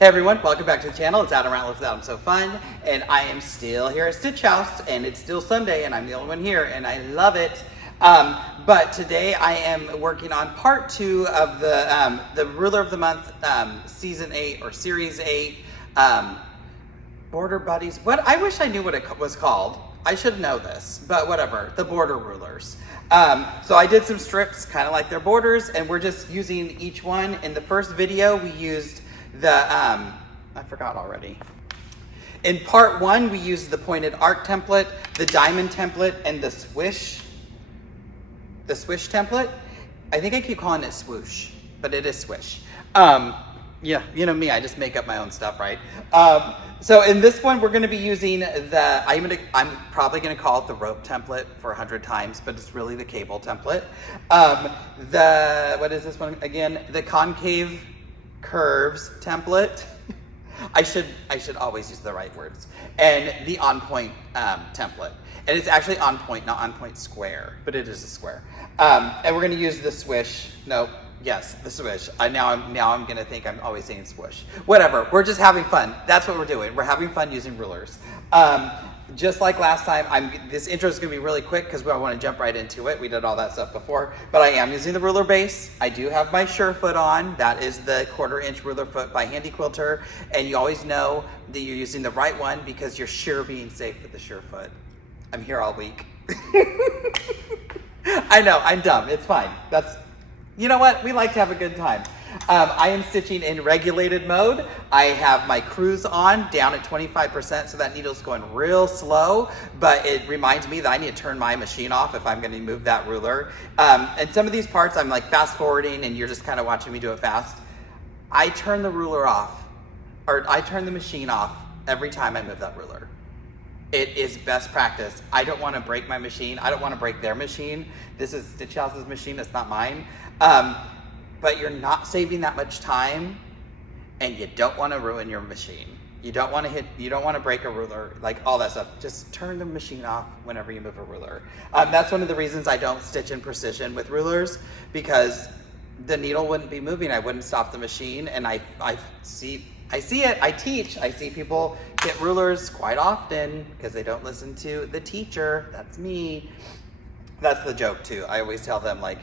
Hey everyone, welcome back to the channel. It's Adam Ratliff with Adam So Fun, and I am still here at Stitch House, and it's still Sunday, and I'm the only one here, and I love it. But today I am working on part 2 of the Ruler of the Month, Season 8 or Series 8, Border Buddies. What I wish I knew what it was called. I should know this, but whatever. The border rulers. So I did some strips, kind of like their borders, and we're just using each one. In the first video, we used the, I forgot already. In part 1, we used the pointed arc template, the diamond template, and the Swish template. I think I keep calling it swoosh, but it is Swish. Yeah, you know me, I just make up my own stuff, right? So in this one, we're gonna be using the, I'm probably gonna call it the rope template for 100 times, but it's really the cable template. What is this one again? The Concave Curves Template. I should always use the right words. And the on point template. And it's actually on point, not on point square, but it is a square. And we're gonna use the Swish. Yes, the Swish. Now I'm gonna think I'm always saying swoosh. Whatever, we're just having fun. That's what we're doing. We're having fun using rulers. Just like last time, this intro is gonna be really quick because I wanna jump right into it. We did all that stuff before, but I am using the ruler base. I do have my Surefoot on. That is the 1/4 inch ruler foot by Handy Quilter. And you always know that you're using the right one because you're sure being safe with the Surefoot. I'm here all week. I know, I'm dumb, it's fine. You know what? We like to have a good time. I am stitching in regulated mode. I have my cruise on down at 25%, so that needle's going real slow, but it reminds me that I need to turn my machine off if I'm going to move that ruler. And some of these parts I'm like fast forwarding and you're just kind of watching me do it fast. I turn the ruler off, or I turn the machine off every time I move that ruler. It is best practice. I don't want to break my machine. I don't want to break their machine. This is Stitch House's machine, it's not mine. But you're not saving that much time, and you don't want to ruin your machine. You don't want to break a ruler, like all that stuff. Just turn the machine off whenever you move a ruler. That's one of the reasons I don't stitch in precision with rulers, because the needle wouldn't be moving. I wouldn't stop the machine, and I see it, I teach. I see people hit rulers quite often because they don't listen to the teacher. That's me. That's the joke too. I always tell them, like,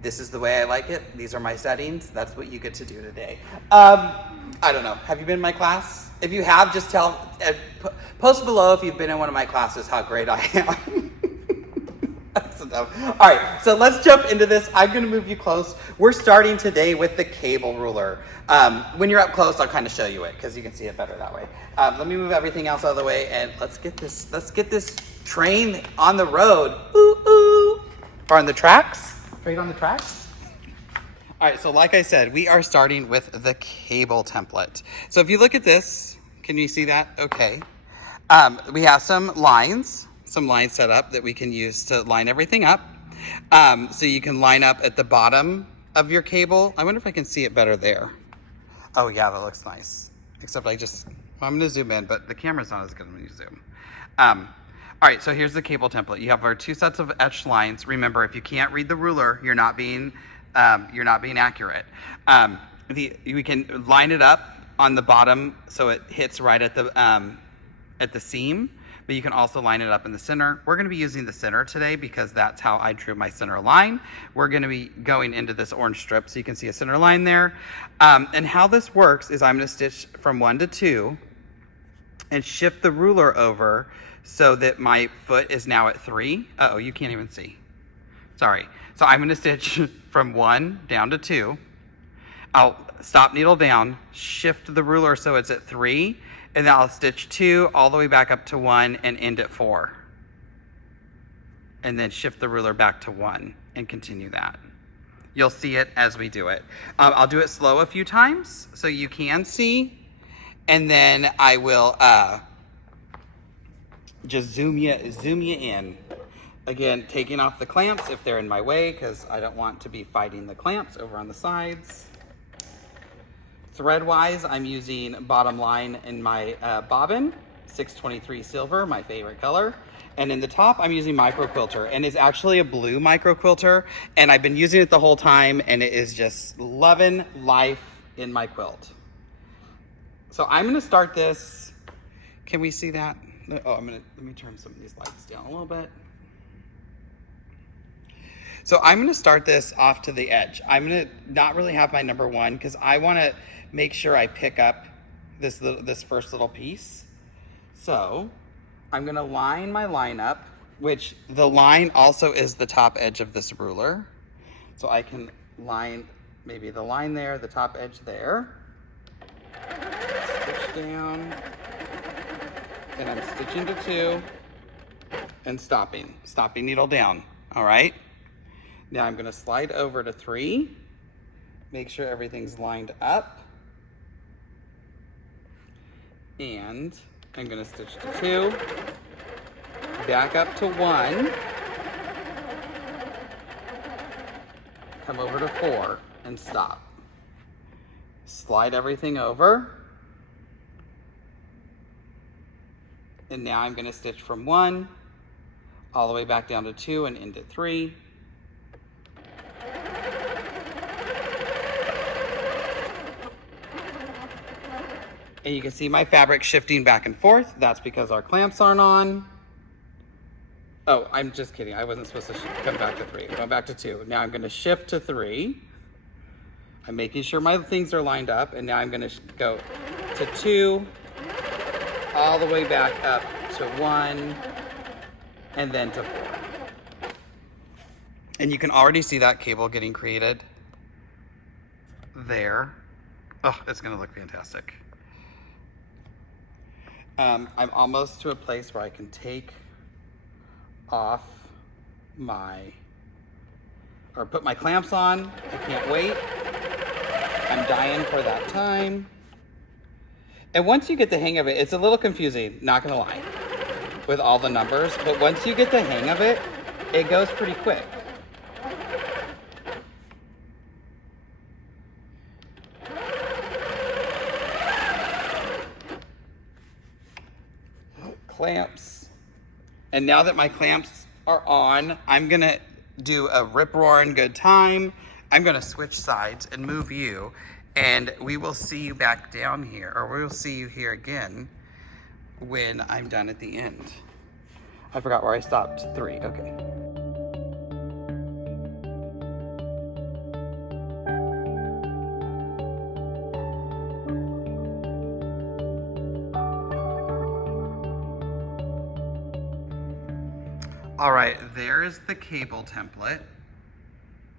this is the way I like it. These are my settings. That's what you get to do today. I don't know. Have you been in my class? If you have, just post below if you've been in one of my classes how great I am. That's enough. All right, so let's jump into this. I'm gonna move you close. We're starting today with the cable ruler. When you're up close, I'll kind of show you it because you can see it better that way. Let me move everything else out of the way and let's get this train on the road. Ooh, ooh. Or on the tracks. Straight on the tracks. All right, so like I said, we are starting with the cable template. So if you look at this, can you see that? Okay. We have some lines set up that we can use to line everything up. So you can line up at the bottom of your cable. I wonder if I can see it better there. Oh yeah, that looks nice. Except I'm gonna zoom in, but the camera's not as good when you zoom. All right, so here's the cable template. You have our 2 sets of etched lines. Remember, if you can't read the ruler, you're not being accurate. We can line it up on the bottom so it hits right at the seam, but you can also line it up in the center. We're gonna be using the center today because that's how I drew my center line. We're gonna be going into this orange strip so you can see a center line there. And how this works is I'm gonna stitch from 1 to 2 and shift the ruler over so that my foot is now at 3. Uh-oh, you can't even see. Sorry. So I'm gonna stitch from 1 down to 2. I'll stop needle down, shift the ruler so it's at 3, and then I'll stitch 2 all the way back up to 1 and end at 4. And then shift the ruler back to 1 and continue that. You'll see it as we do it. I'll do it slow a few times so you can see, and then I will just zoom you in. Again, taking off the clamps if they're in my way because I don't want to be fighting the clamps over on the sides. Thread-wise, I'm using bottom line in my bobbin, 623 silver, my favorite color. And in the top, I'm using micro quilter, and it's actually a blue micro quilter, and I've been using it the whole time, and it is just loving life in my quilt. So I'm gonna start this. Can we see that? Oh, let me turn some of these lights down a little bit. So I'm gonna start this off to the edge. I'm gonna not really have my number one because I wanna make sure I pick up this first little piece. So I'm gonna line my line up, which the line also is the top edge of this ruler. So I can line maybe the line there, the top edge there. Stitch down, and I'm stitching to 2 and stopping needle down, all right? Now I'm gonna slide over to 3, make sure everything's lined up, and I'm gonna stitch to 2, back up to 1, come over to 4, and stop. Slide everything over, and now I'm gonna stitch from 1, all the way back down to 2 and into 3. And you can see my fabric shifting back and forth. That's because our clamps aren't on. Oh, I'm just kidding. I wasn't supposed to come back to 3. Going back to 2. Now I'm gonna shift to 3. I'm making sure my things are lined up, and now I'm gonna go to 2, all the way back up to 1, and then to 4. And you can already see that cable getting created there. Oh, it's gonna look fantastic. I'm almost to a place where I can take off put my clamps on. I can't wait. I'm dying for that time. And once you get the hang of it, it's a little confusing, not gonna lie, with all the numbers, but once you get the hang of it, it goes pretty quick. Clamps. And now that my clamps are on, I'm gonna do a rip-roaring good time. I'm gonna switch sides and move you, and we will see you back down here, or we'll see you here again when I'm done at the end. I forgot where I stopped. 3, okay. All right, there's the cable template.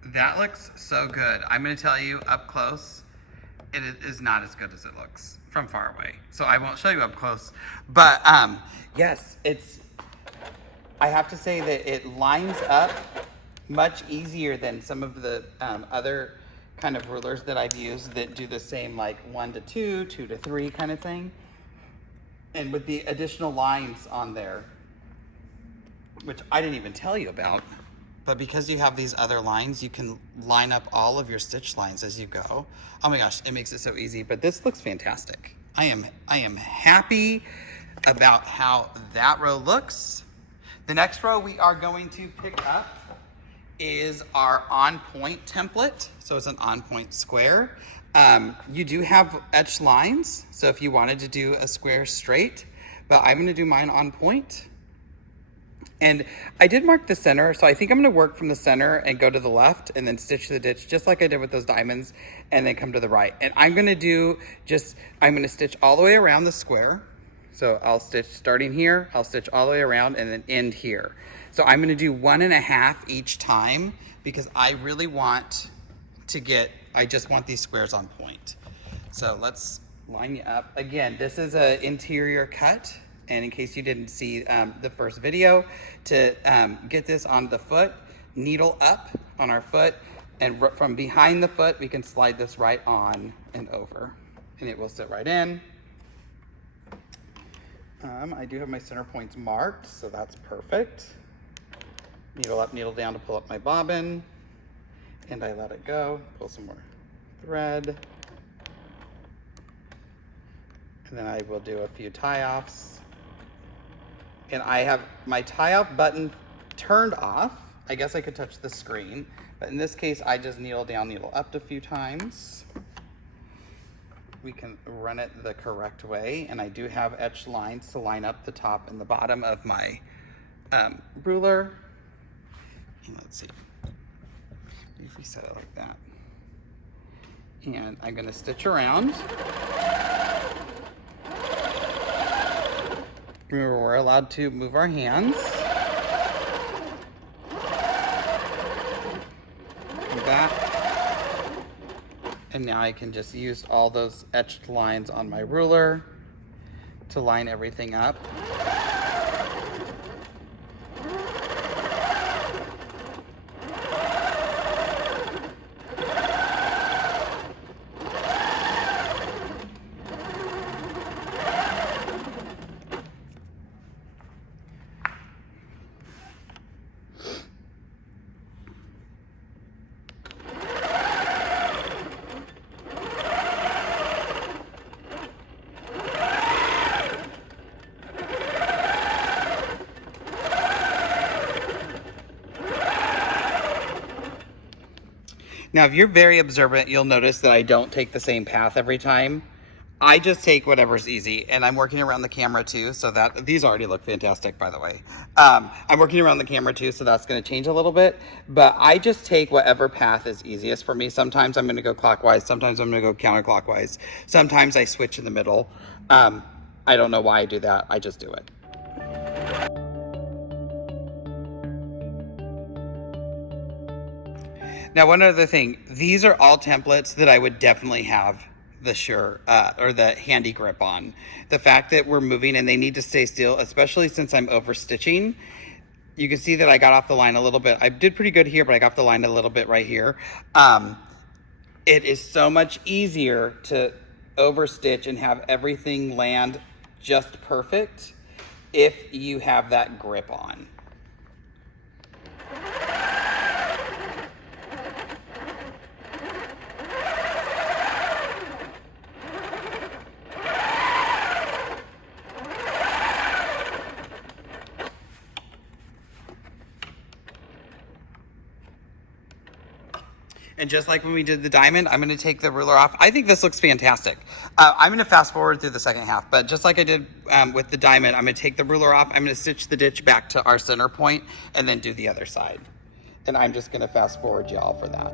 That looks so good. I'm gonna tell you up close, it is not as good as it looks from far away. So I won't show you up close, but yes, I have to say that it lines up much easier than some of the other kind of rulers that I've used that do the same, like 1 to 2, 2 to 3 kind of thing. And with the additional lines on there, which I didn't even tell you about, but because you have these other lines, you can line up all of your stitch lines as you go. Oh my gosh, it makes it so easy, but this looks fantastic. I am happy about how that row looks. The next row we are going to pick up is our on point template. So it's an on point square. You do have etched lines, so if you wanted to do a square straight, but I'm gonna do mine on point. And I did mark the center, so I think I'm gonna work from the center and go to the left and then stitch the ditch just like I did with those diamonds and then come to the right. And I'm gonna stitch all the way around the square. So I'll stitch starting here, I'll stitch all the way around and then end here. So I'm gonna do 1.5 each time because I really want I just want these squares on point. So let's line you up. Again, this is an interior cut. And in case you didn't see the first video, to get this on the foot, needle up on our foot, and from behind the foot, we can slide this right on and over, and it will sit right in. I do have my center points marked, so that's perfect. Needle up, needle down to pull up my bobbin, and I let it go, pull some more thread. And then I will do a few tie-offs. And I have my tie-off button turned off. I guess I could touch the screen, but in this case, I just needle down, needle up a few times. we can run it the correct way. And I do have etched lines to line up the top and the bottom of my ruler. And let's see, if we set it like that. And I'm gonna stitch around. Remember, we're allowed to move our hands. Like that. And now I can just use all those etched lines on my ruler to line everything up. Now, if you're very observant, you'll notice that I don't take the same path every time. I just take whatever's easy, and I'm working around the camera too, so that, these already look fantastic, by the way. I'm working around the camera too, so that's gonna change a little bit, but I just take whatever path is easiest for me. Sometimes I'm gonna go clockwise, sometimes I'm gonna go counterclockwise. Sometimes I switch in the middle. I don't know why I do that, I just do it. Now, one other thing, these are all templates that I would definitely have the or the handy grip on. The fact that we're moving and they need to stay still, especially since I'm over stitching. You can see that I got off the line a little bit. I did pretty good here, but I got off the line a little bit right here. It is so much easier to overstitch and have everything land just perfect if you have that grip on. And just like when we did the diamond, I'm gonna take the ruler off. I think this looks fantastic. I'm gonna fast forward through the second half, but just like I did with the diamond, I'm gonna take the ruler off, I'm gonna stitch the ditch back to our center point and then do the other side. And I'm just gonna fast forward y'all for that.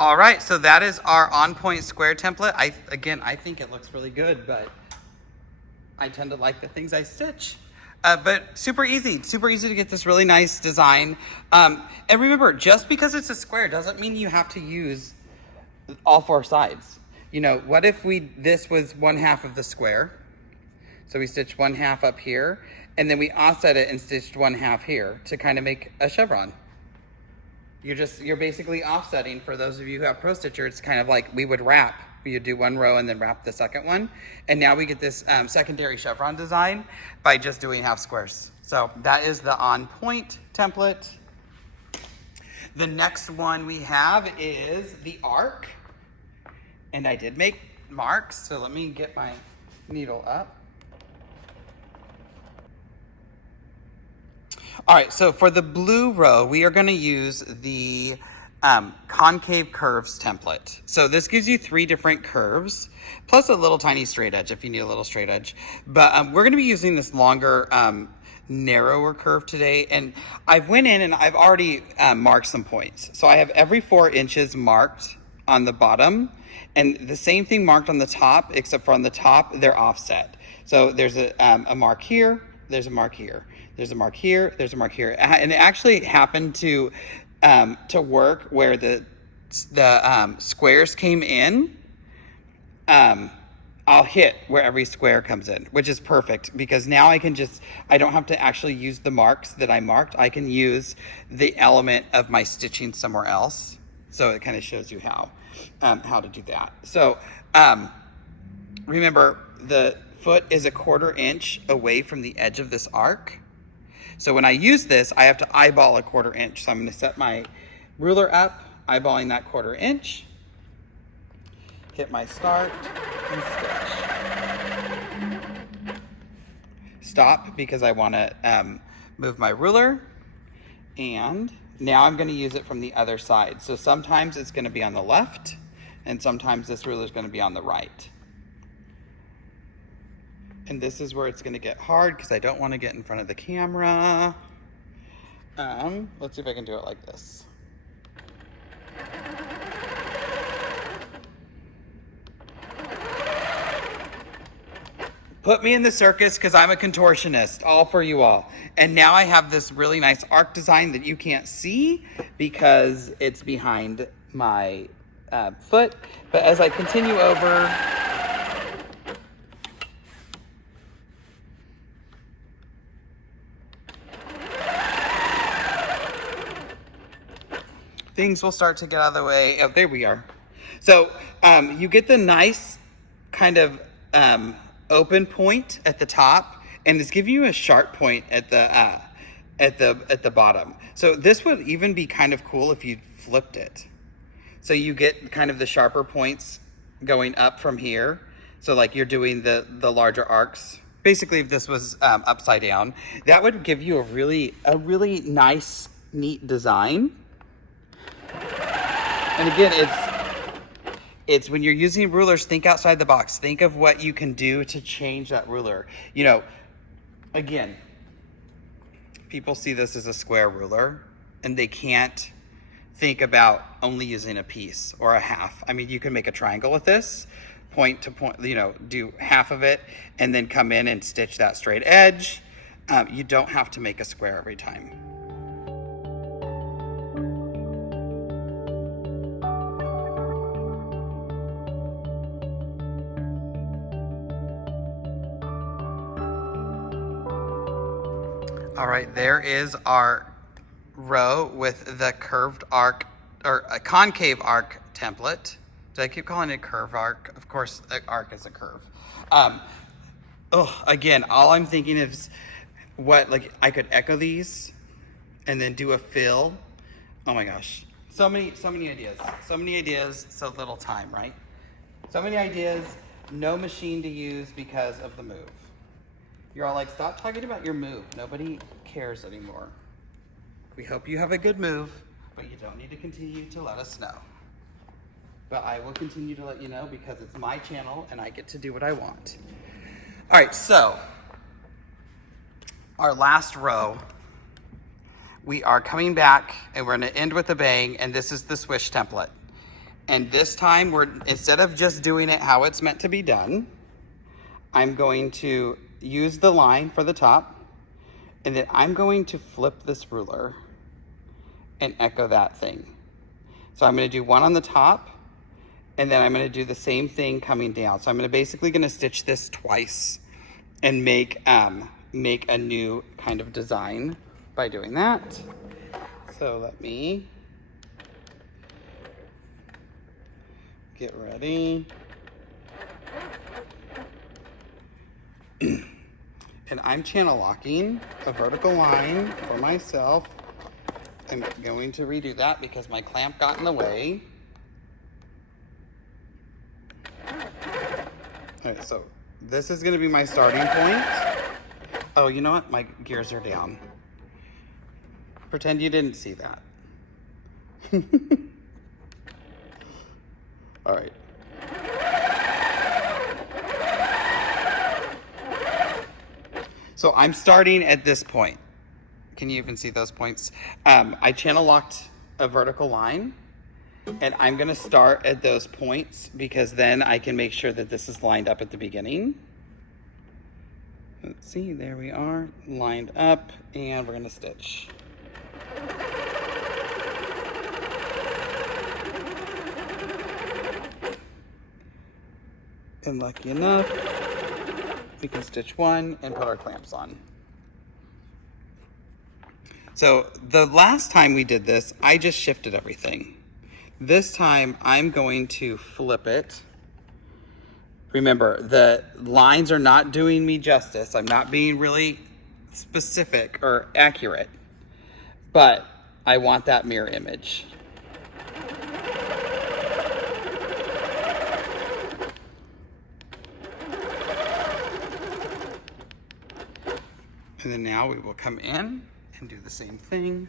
All right, so that is our on-point square template. Again, I think it looks really good, but I tend to like the things I stitch. But super easy to get this really nice design. And remember, just because it's a square doesn't mean you have to use all four sides. You know, what if this was 1/2 of the square? So we stitched 1/2 up here, and then we offset it and stitched 1/2 here to kind of make a chevron. You're basically offsetting. For those of you who have pro stitcher, it's kind of like we would wrap. You do one row and then wrap the second one. And now we get this secondary chevron design by just doing half squares. So that is the on point template. The next one we have is the arc. And I did make marks, so let me get my needle up. All right, so for the blue row, we are gonna use the Concave Curves template. So this gives you 3 different curves, plus a little tiny straight edge if you need a little straight edge. But we're gonna be using this longer, narrower curve today. And I've went in and I've already marked some points. So I have every 4 inches marked on the bottom, and the same thing marked on the top, except for on the top, they're offset. So there's a mark here, there's a mark here. There's a mark here, there's a mark here. And it actually happened to work where the squares came in. I'll hit where every square comes in, which is perfect because now I don't have to actually use the marks that I marked. I can use the element of my stitching somewhere else. So it kind of shows you how to do that. So remember, the foot is a 1/4 inch away from the edge of this arc. So when I use this, I have to eyeball a 1/4 inch. So I'm gonna set my ruler up, eyeballing that 1/4 inch. hit my start and stitch. Stop because I want to move my ruler, and now I'm going to use it from the other side. So sometimes it's going to be on the left, and sometimes this ruler is going to be on the right. And this is where it's going to get hard because I don't want to get in front of the camera. Let's see if I can do it like this. Put me in the circus because I'm a contortionist, all for you all. And now I have this really nice arc design that you can't see because it's behind my foot. But as I continue over, things will start to get out of the way. Oh, there we are. So you get the nice kind of open point at the top, and it's giving you a sharp point at the bottom. So this would even be kind of cool if you flipped it. So you get kind of the sharper points going up from here. So like you're doing the larger arcs. Basically, if this was upside down, that would give you a really nice, neat design. And again, it's when you're using rulers, think outside the box. Think of what you can do to change that ruler. You know, again, people see this as a square ruler and they can't think about only using a piece or a half. I mean, you can make a triangle with this, point to point, you know, do half of it and then come in and stitch that straight edge. You don't have to make a square every time. All right, there is our row with the curved arc, or a concave arc template. Did I keep calling it curve arc? Of course, an arc is a curve. Again, all I'm thinking is what, like I could echo these and then do a fill. Oh my gosh, so many ideas, so little time, right? So many ideas, no machine to use because of the move. You're all like, stop talking about your move. Nobody cares anymore. We hope you have a good move, but you don't need to continue to let us know. But I will continue to let you know because it's my channel and I get to do what I want. All right, so our last row, we are coming back and we're gonna end with a bang, and this is the Swish template. And this time, instead of just doing it how it's meant to be done, I'm going to use the line for the top, and then I'm going to flip this ruler and echo that thing. So I'm going to do one on the top, and then I'm going to do the same thing coming down. So I'm basically going to stitch this twice and make a new kind of design by doing that. So let me get ready. And I'm channel locking a vertical line for myself. I'm going to redo that because my clamp got in the way. All right, so this is going to be my starting point. Oh, you know what? My gears are down. Pretend you didn't see that. All right. So I'm starting at this point. Can you even see those points? I channel locked a vertical line, and I'm gonna start at those points because then I can make sure that this is lined up at the beginning. Let's see, there we are, lined up, and we're gonna stitch. And lucky enough, we can stitch one and put our clamps on. So the last time we did this, I just shifted everything. This time I'm going to flip it. Remember, the lines are not doing me justice. I'm not being really specific or accurate, but I want that mirror image. And then now we will come in and do the same thing.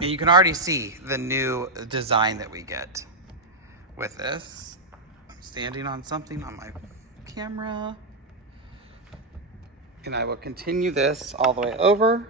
And you can already see the new design that we get with this. I'm standing on something on my camera. And I will continue this all the way over.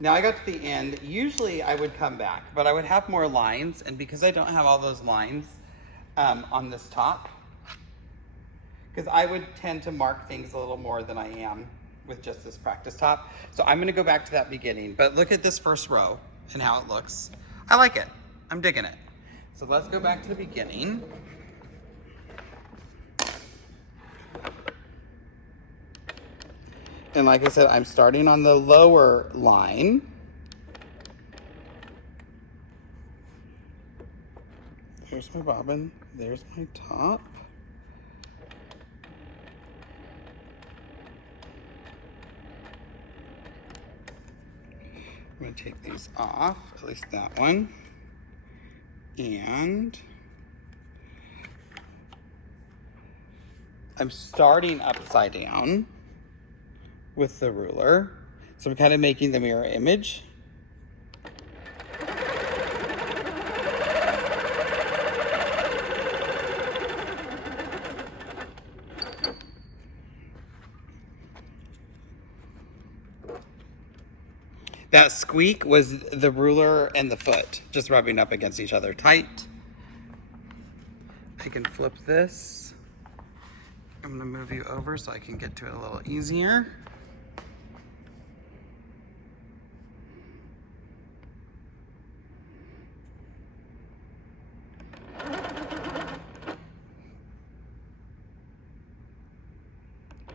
Now I got to the end. Usually I would come back, but I would have more lines, and because I don't have all those lines on this top, because I would tend to mark things a little more than I am with just this practice top. So I'm gonna go back to that beginning, but look at this first row and how it looks. I like it, I'm digging it. So let's go back to the beginning. And like I said, I'm starting on the lower line. There's my bobbin, there's my top. I'm gonna take these off, at least that one. And I'm starting upside down with the ruler. So I'm kind of making the mirror image. That squeak was the ruler and the foot just rubbing up against each other tight. I can flip this. I'm gonna move you over so I can get to it a little easier.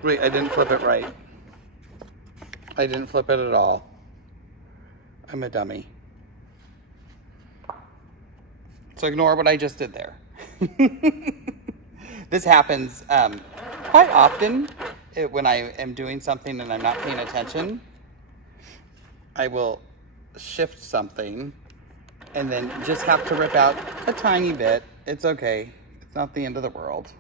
Wait, I didn't flip it right. I didn't flip it at all. I'm a dummy. So ignore what I just did there. This happens quite often when I am doing something and I'm not paying attention. I will shift something and then just have to rip out a tiny bit. It's okay. It's not the end of the world.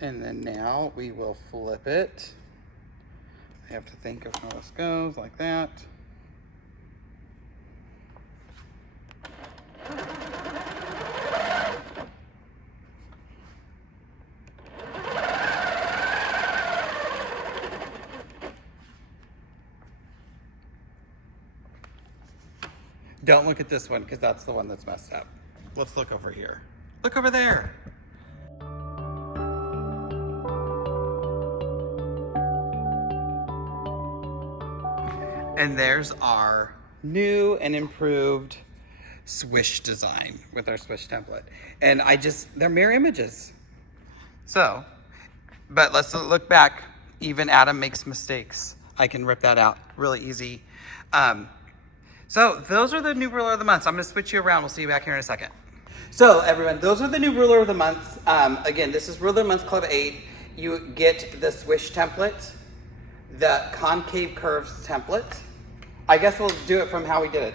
And then now we will flip it. I have to think of how this goes, like that. Don't look at this one because that's the one that's messed up. Let's look over here. Look over there. And there's our new and improved Swish design with our Swish template. And they're mirror images. So, but let's look back. Even Adam makes mistakes. I can rip that out really easy. So those are the new ruler of the months. I'm gonna switch you around. We'll see you back here in a second. So everyone, those are the new ruler of the months. Again, this is Ruler Month Club 8. You get the Swish template, the Concave Curves template. I guess we'll do it from how we did it.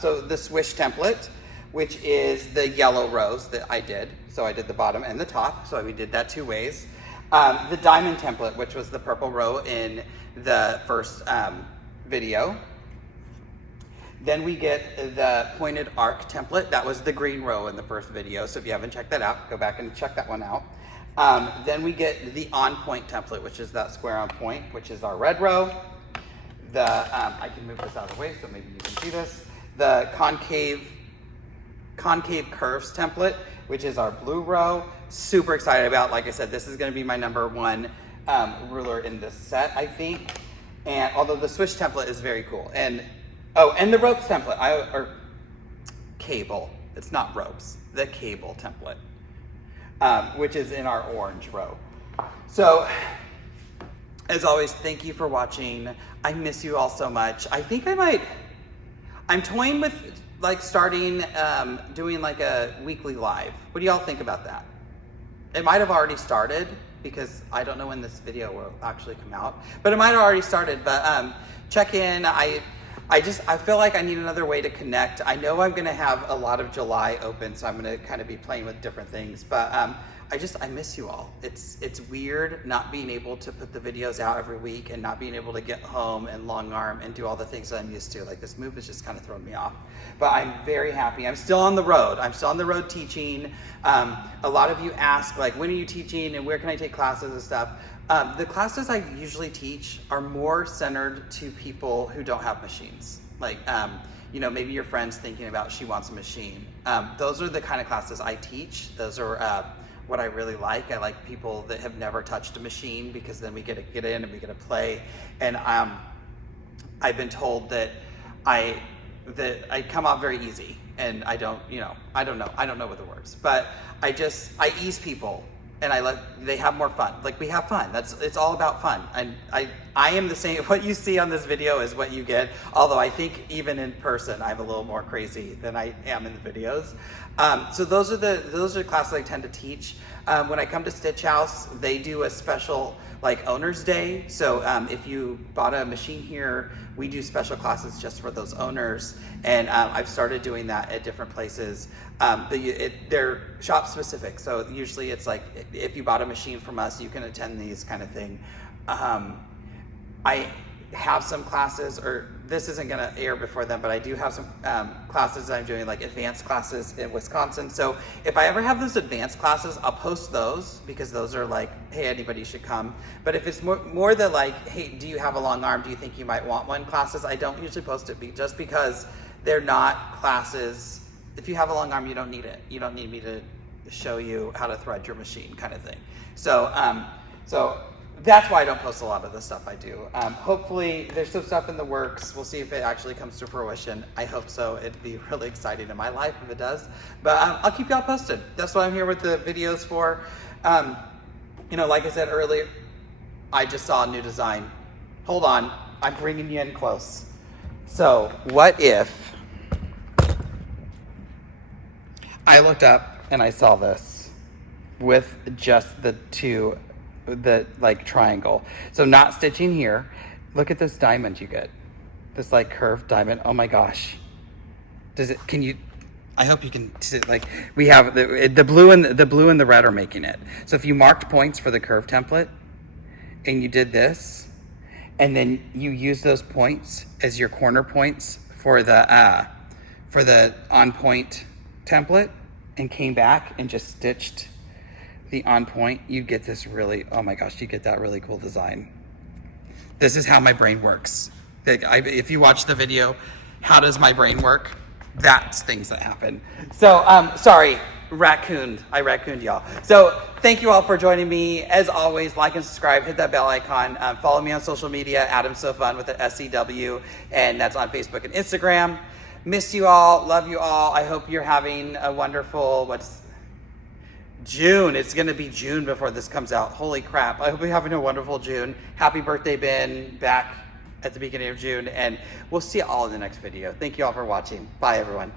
So the Swish template, which is the yellow rows that I did. So I did the bottom and the top, so we did that 2 ways. The diamond template, which was the purple row in the first video. Then we get the pointed arc template. That was the green row in the first video. So if you haven't checked that out, go back and check that one out. Then we get the on point template, which is that square on point, which is our red row. I can move this out of the way so maybe you can see this. The Concave Curves Template, which is our blue row. Super excited about. Like I said, this is going to be my #1 ruler in this set, I think. And although the Swish Template is very cool, and the ropes template, or cable. It's not ropes. The cable template, which is in our orange row. So, as always, thank you for watching. I miss you all so much. I think I'm toying with like starting doing like a weekly live. What do y'all think about that? It might have already started because I don't know when this video will actually come out, but it might have already started. But check in. I feel like I need another way to connect. I know I'm gonna have a lot of July open, so I'm gonna kind of be playing with different things, but I miss you all. It's weird not being able to put the videos out every week and not being able to get home and long arm and do all the things that I'm used to. Like, this move has just kind of thrown me off. But I'm very happy. I'm still on the road. I'm still on the road teaching. A lot of you ask, like, when are you teaching and where can I take classes and stuff? The classes I usually teach are more centered to people who don't have machines. Like, you know, maybe your friend's thinking about she wants a machine. Those are the kind of classes I teach. Those are what I really like. I like people that have never touched a machine, because then we get to get in and we get to play. And I've been told that I come off very easy, and I don't know what the words, but I ease people, and they have more fun. Like, we have fun. It's all about fun. And I am the same. What you see on this video is what you get. Although I think even in person, I'm a little more crazy than I am in the videos. So those are the classes I tend to teach. When I come to Stitch House, they do a special like Owners Day. So if you bought a machine here, we do special classes just for those owners. And I've started doing that at different places. They're shop specific. So usually it's like, if you bought a machine from us, you can attend these kind of thing. I have some classes, or this isn't gonna air before then, but I do have some classes that I'm doing, like advanced classes in Wisconsin. So if I ever have those advanced classes, I'll post those, because those are like, hey, anybody should come. But if it's more the like, hey, do you have a long arm? Do you think you might want one classes? I don't usually post it just because they're not classes. If you have a long arm, you don't need it. You don't need me to show you how to thread your machine, kind of thing. So, that's why I don't post a lot of the stuff I do. Hopefully there's some stuff in the works. We'll see if it actually comes to fruition. I hope so. It'd be really exciting in my life if it does. But I'll keep y'all posted. That's what I'm here with the videos for. You know, like I said earlier, I just saw a new design. Hold on, I'm bringing you in close. So what if I looked up and I saw this with just the like triangle. So not stitching here. Look at this diamond you get. This like curved diamond. Oh my gosh. I hope you can see, like, we have the blue and the red are making it. So if you marked points for the curve template and you did this, and then you use those points as your corner points for the on point template, and came back and just stitched the on point, you get this really, oh my gosh, you get that really cool design. This is how my brain works. If you watch the video, how does my brain work? That's things that happen. So, sorry, I raccooned y'all. So thank you all for joining me. As always, like and subscribe, hit that bell icon. Follow me on social media, Adam's So Fun with an SEW, and that's on Facebook and Instagram. Miss you all, love you all. I hope you're having a wonderful, June. It's gonna be June before this comes out. Holy crap. I hope you're having a wonderful June. Happy birthday, Ben, back at the beginning of June, and we'll see you all in the next video. Thank you all for watching. Bye, everyone.